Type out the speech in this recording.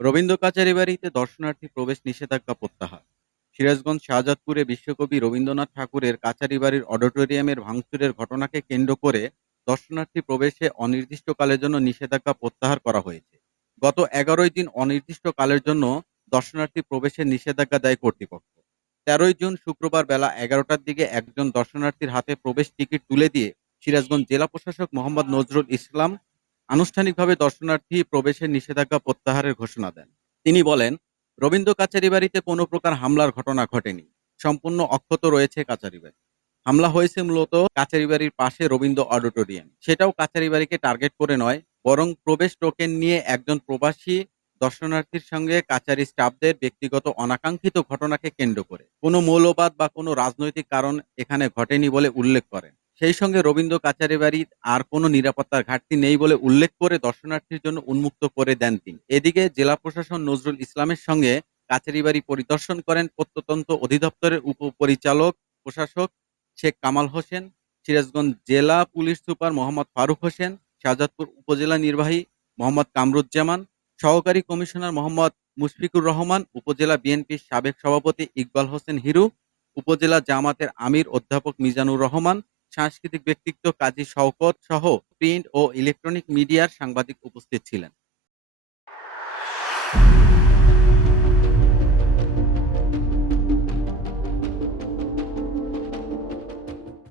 রবীন্দ্র কাচারি বাড়িতে দর্শনার্থী প্রবেশ নিষেধাজ্ঞা প্রত্যাহার। সিরাজগঞ্জ শাহজাদপুরে বিশ্বকবি রবীন্দ্রনাথ ঠাকুরের কাচারি বাড়ির অডিটোরিয়ামের ভাঙচুরের ঘটনাকে কেন্দ্র করে দর্শনার্থী প্রবেশে অনির্দিষ্টকালের জন্য নিষেধাজ্ঞা প্রত্যাহার করা হয়েছে। গত এগারোই দিন অনির্দিষ্টকালের জন্য দর্শনার্থী প্রবেশের নিষেধাজ্ঞা দেয় কর্তৃপক্ষ। তেরোই জুন শুক্রবার বেলা এগারোটার দিকে একজন দর্শনার্থীর হাতে প্রবেশ টিকিট তুলে দিয়ে সিরাজগঞ্জ জেলা প্রশাসক মোহাম্মদ নজরুল ইসলাম আনুষ্ঠানিকভাবে দর্শনার্থী প্রবেশের নিষেধাজ্ঞা প্রত্যাহারের ঘোষণা দেন। তিনি বলেন, রবীন্দ্র কাচারি বাড়িতে কোনো প্রকার হামলার ঘটনা ঘটেনি। সম্পূর্ণ অক্ষত রয়েছে কাচারি বাড়ি। হামলা হয়েছে মূলত কাচারি বাড়ির পাশে রবীন্দ্র অডিটোরিয়াম। সেটাও কাচারি বাড়িকে টার্গেট করে নয়, বরং প্রবেশ টোকেন নিয়ে একজন প্রবাসী দর্শনার্থীর সঙ্গে কাচারি স্টাফদের ব্যক্তিগত অনাকাঙ্ক্ষিত ঘটনাকে কেন্দ্র করে। কোনো মৌলবাদ বা কোনো রাজনৈতিক কারণ এখানে ঘটেনি বলে উল্লেখ করেন। সেই সঙ্গে রবীন্দ্র কাচারি বাড়ির আর কোনো নিরাপত্তার ঘাটতি নেই বলে উল্লেখ করে দর্শনার্থীর জন্য উন্মুক্ত করে দেন তিনি। এদিকে জেলা প্রশাসন নজরুল ইসলামের সঙ্গে কাচারি বাড়ি পরিদর্শন করেন প্রত্যতন্ত্র অধিদপ্তরের উপপরিচালক, প্রশাসক শেখ কামাল হোসেন, সিরাজগঞ্জ জেলা পুলিশ সুপার মোহাম্মদ ফারুক হোসেন, শাহজাদপুর উপজেলা নির্বাহী মোহাম্মদ কামরুজ্জামান, সহকারী কমিশনার মোহাম্মদ মুশফিকুর রহমান, উপজেলা বিএনপির সাবেক সভাপতি ইকবাল হোসেন হিরু, উপজেলা জামাতের আমির অধ্যাপক মিজানুর রহমান সাংস্কৃতিক ব্যক্তিত্ব কাজী শওকত সহ প্রিন্ট ও ইলেকট্রনিক মিডিয়ার সাংবাদিক উপস্থিত ছিলেন।